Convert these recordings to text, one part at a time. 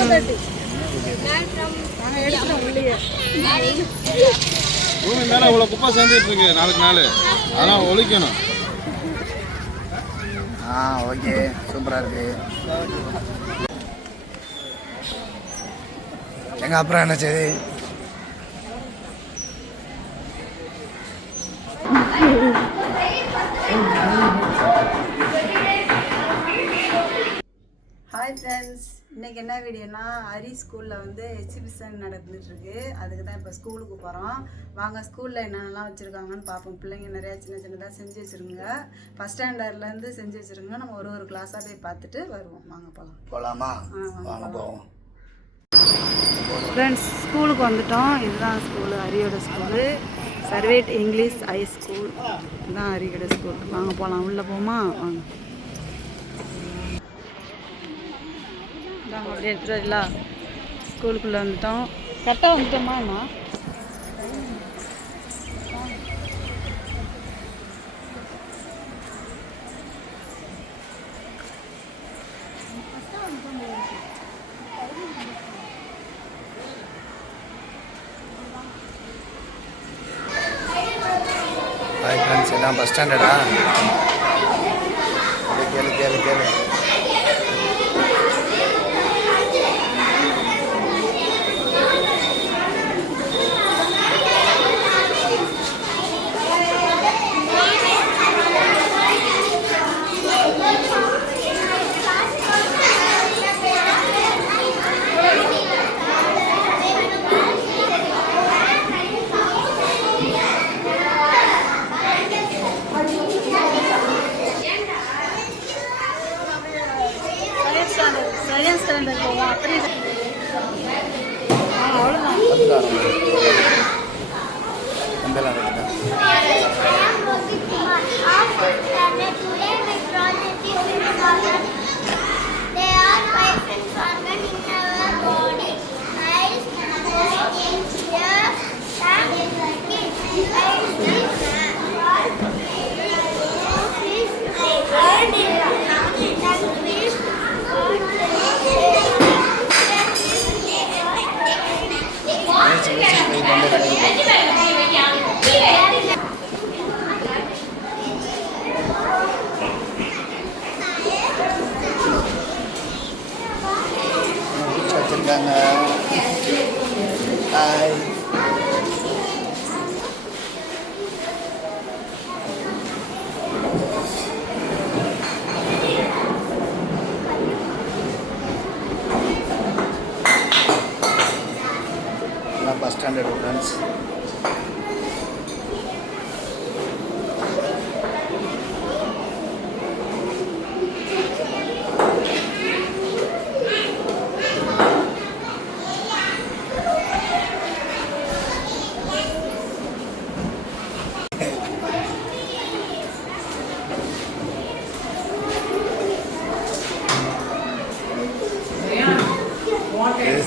பூமி மேலே இவ்வளோ குப்பை சேர்ந்துட்டு இருக்கு நாளுக்கு நாள், அதெல்லாம் ஒழிக்கணும். ஓகே, சூப்பராக இருக்கு. எங்க அப்புறம் என்ன செய்தி? ஹாய் ஃப்ரெண்ட்ஸ், இன்றைக்கி என்ன வீடியோனா ஹரி ஸ்கூலில் வந்து எக்ஸிபிஷன் நடந்துகிட்ருக்கு. அதுக்கு தான் இப்போ ஸ்கூலுக்கு போகிறோம். வாங்க ஸ்கூலில் என்னென்னலாம் வச்சுருக்காங்கன்னு பார்ப்போம். பிள்ளைங்க நிறையா சின்ன சின்னதாக செஞ்சு வச்சுருங்க. ஃபஸ்ட் ஸ்டாண்டர்ட்லேருந்து செஞ்சு வச்சுருங்க. நம்ம ஒரு கிளாஸாக போய் பார்த்துட்டு வருவோம். வாங்க போகலாமா? வாங்க போவோம். ஃப்ரெண்ட்ஸ், ஸ்கூலுக்கு வந்துட்டோம். இதுதான் ஸ்கூலு, ஹரியோட ஸ்கூலு. சர்வேட் இங்கிலீஷ் ஹை ஸ்கூல் இதுதான் ஹரியோட ஸ்கூல். வாங்க போகலாம். உள்ளே போமா? வாங்க. நாங்கள் அப்படியே எடுத்துகிட்டு ஸ்கூலுக்குள்ளே வந்துட்டோம். கரெக்டாக வந்துட்டோமா? என்ன ஹாய் ஃப்ரெண்ட்ஸ், எல்லாம் பஸ் ஸ்டாண்டர்டா? கேளு கேளு கேளு. செகண்ட் ஸ்டாண்டர்ட் போவோம். அப்படி வச்சிருக்காங்க. Hi. Bus standard friends.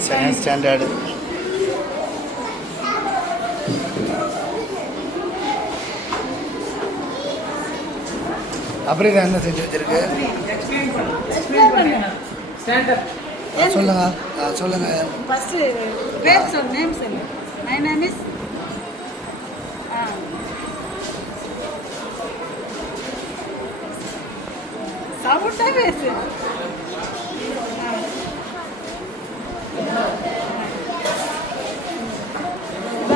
Second standard. அப்புறம் இதை என்ன செஞ்சு வச்சிருக்கு? சொல்லுங்க சொல்லுங்க. ஃபர்ஸ்ட் பேர் சொல்லு, நேம் சொல்லு. மை நேம் இஸ் சவுண்டா பேசு.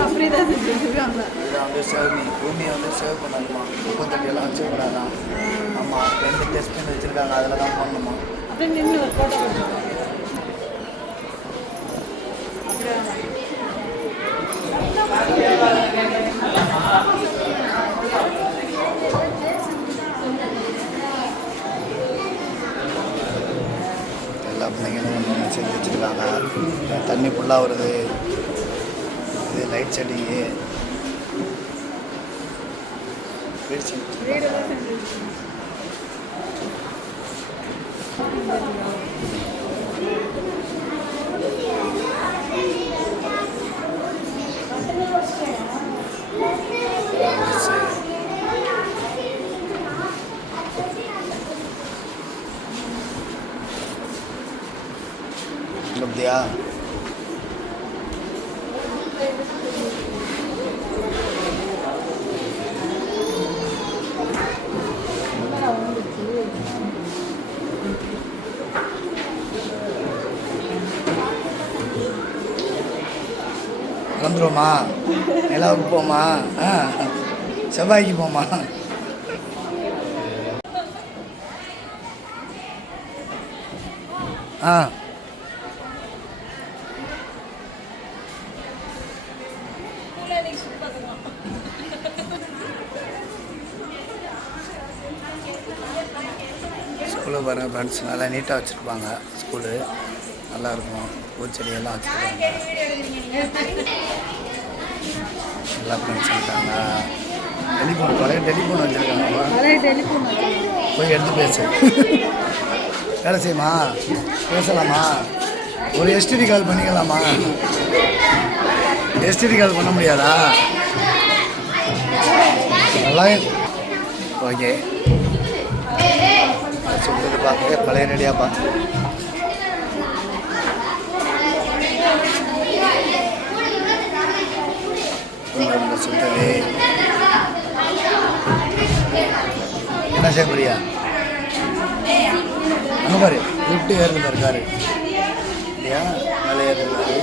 அப்படிதான் செஞ்சுருக்காங்க. இதை வந்து பூமியை வந்து சேவ் பண்ணணுமா? முப்பத்தெல்லாம் வச்சு விடாதான். ஆமாம், 2 டெஸ்ட் வச்சுருக்காங்க, அதில் தான் பண்ணணுமா? அப்படியே நின்று ஒரு ஃபோட்டோ கொடுத்துருக்காங்க. எல்லா பிள்ளைங்களும் ஒன்று செஞ்சு வச்சுருக்காங்க. தண்ணி ஃபுல்லாக வருது. இது லைட் செட்டிங்கு. அப்படியா? வந்துடுவோமா? நிலாவுக்கு போமா? செவ்வாய்க்கு போமா? ஸ்கூலில் பாருங்கள் ஃப்ரெண்ட்ஸ், நல்லா நீட்டாக வச்சுருப்பாங்க. ஸ்கூலு நல்லாயிருக்கும். பூச்செடியெல்லாம் வச்சுருக்காங்க. நல்லா ஃப்ரெண்ட்ஸ் இருக்காங்க. டெலிஃபோன், பழைய டெலிஃபோன் வச்சுருக்காங்க. போய் எடுத்து பேசு. வேலை செய்யுமா? பேசலாமா? ஒரு எஸ்டிடி கால் பண்ணிக்கலாமா? எஸ்டிடி கால் பண்ண முடியாதா? நல்லா ஓகே. சுற்றுட்டு பார்க்க பழைய ரெடியாப்பா. சுத்தது என்ன செய்ய முடியா? அங்கே பாரு, லிஃப்ட் ஏறுது பாரு காரு இல்லையா? மேலே ஏறுது பாரு.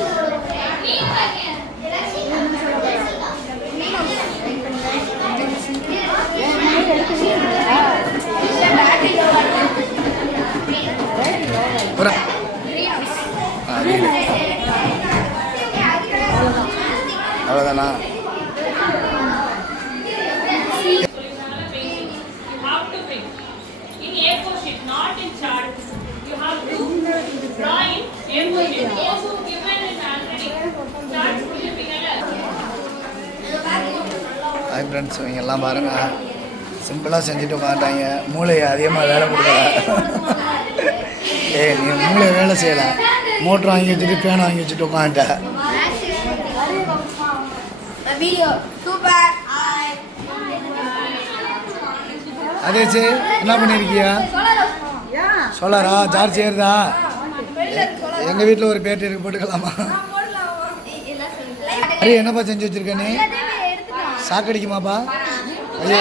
அவ்வளோதானா? ஹாய் ஃப்ரெண்ட்ஸ், இவங்க எல்லாம் பாருங்கள் சிம்பிளாக செஞ்சுட்டு உட்காந்துட்டாங்க. மூளையை அதிகமாக வேலை கொடுக்கல. நீ மூளையை வேலை செய்யலை. மோட்ரு வாங்கி வச்சுட்டு ஃபேன் வாங்கி வச்சுட்டு உட்காந்துட்டேன். அதேச்சு என்ன பண்ணியிருக்கியா? சோலாரா? சார்ஜ் ஏறுதா? எங்கள் வீட்டில் ஒரு பேட்டரி இருக்கு, போட்டுக்கலாமா? அரே என்னப்பா செஞ்சு வச்சிருக்க நீ? சாக்கடிக்குமாப்பா? ஐயா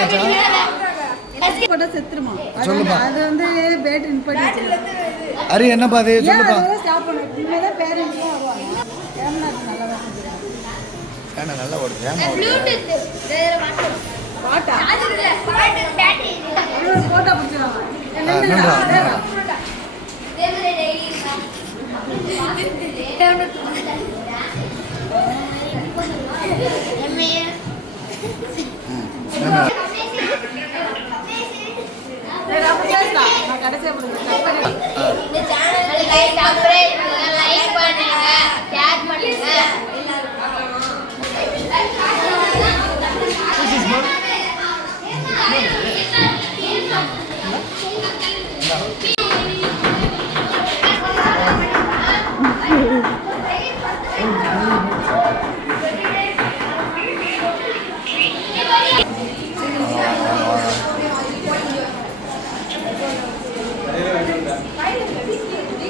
சொல்லுப்பா. அரே என்னப்பா அது? சொல்லுப்பா. ஃபேனை நல்லா ஓடுது.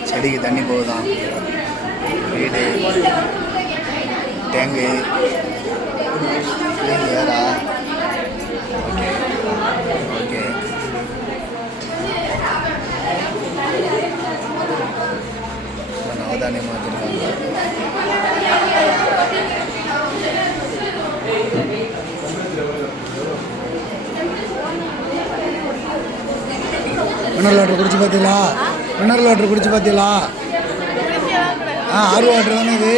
செடிக்கு தண்ணி போகுதான். வீடு, tank, clean area. Okay okay. நவதானியமாக வச்சுருக்காங்க. மினரல் வாட்டர் குடிச்சு பார்த்தீங்களா? மினரல் வாட்டர் குடிச்சு பார்த்தீங்களா? ஆறு வாட்டர் தானே இது.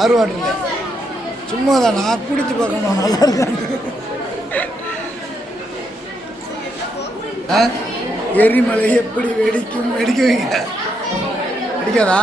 ஆறு வாட்டர் இல்லை, சும்மா தான். நான் குடிச்சு பார்க்கணும், நல்லா இருக்காங்க. எரிமலை எப்படி வெடிக்கும்? வெடிக்குவீங்க? வெடிக்காதா?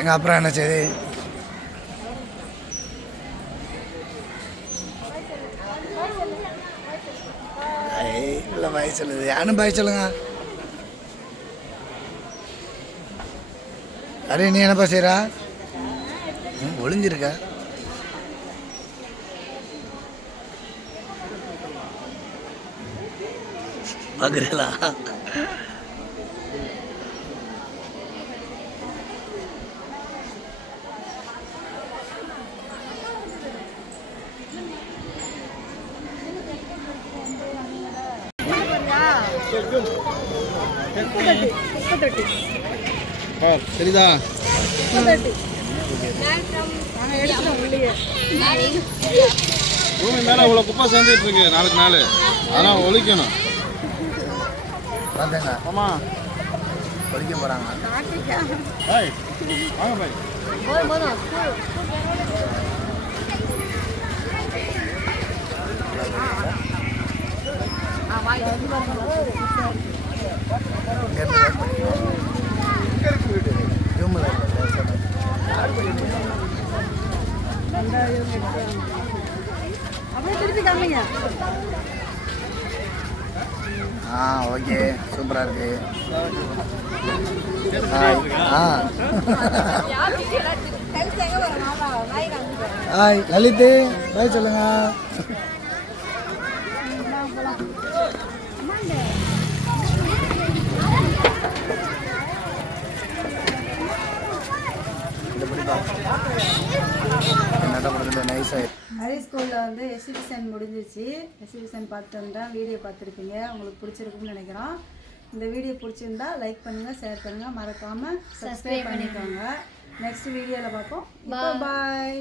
எங்கள் அப்புறம் என்ன செய்யுது? இல்லை பாய் சொல்லுது. யாரும் பாய் சொல்லுங்க. அரே நீ என்னப்பா செய்கிறா? ஒளிஞ்சிருக்க. பார்க்குறீங்களா? சரிதா? பூமி மேலே இவ்வளோ குப்பை சேர்ந்துட்டு இருக்கு நாளுக்கு நாள். அதெல்லாம் ஒழிக்கணும். பார்த்தேங்க. ஆமாம், ஒழிக்க போகிறாங்க. பாய் வாங்க பாய். ஓகே, சூப்பராக இருக்கு. ஹாய் லலித், பாய் சொல்லுங்க. ஹரி ஸ்கூலில் வந்து எக்ஸிபிஷன் முடிஞ்சிச்சு. எக்ஸிபிஷன் பார்த்துட்டு வந்தால் வீடியோ பார்த்துருப்பீங்க. உங்களுக்கு பிடிச்சிருக்குன்னு நினைக்கிறோம். இந்த வீடியோ பிடிச்சிருந்தா லைக் பண்ணுங்கள், ஷேர் பண்ணுங்கள், மறக்காமல் சப்ஸ்கிரைப் பண்ணிக்கோங்க. நெக்ஸ்ட் வீடியோவில் பார்ப்போம். பாய்.